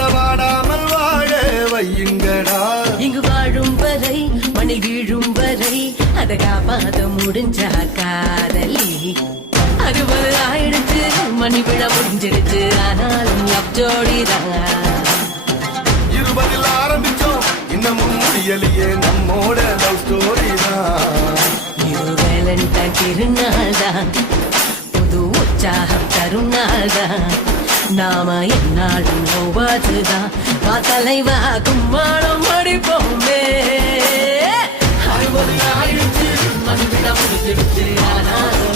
வாடாமல் வாழ வையுங்கடா. இங்கு வாழும் வரை மண்ணில் வீழும் வரை அதை காப்பாத முடிஞ்சா காதலி. 60 ஆயிடுச்சு மணி விழா முடிஞ்சிடுச்சு ஆனாலும் லவ் ஜோடிதான். 20 ஆரம்பிச்சோம் இன்னமும் முடியலையே நம்மோட லவ் ஸ்டோரி தான். இது வேலண்டைன் திருநாள் தான், புது உற்சாகம் தருநாள் தான். நாம என்னாலும் நோவாதுதான் வா தலைவா கும்மாளம் அடிப்போமே. 60 ஆயிடுச்சு மணி விழா முடிஞ்சிடுச்சு ஆனாலும்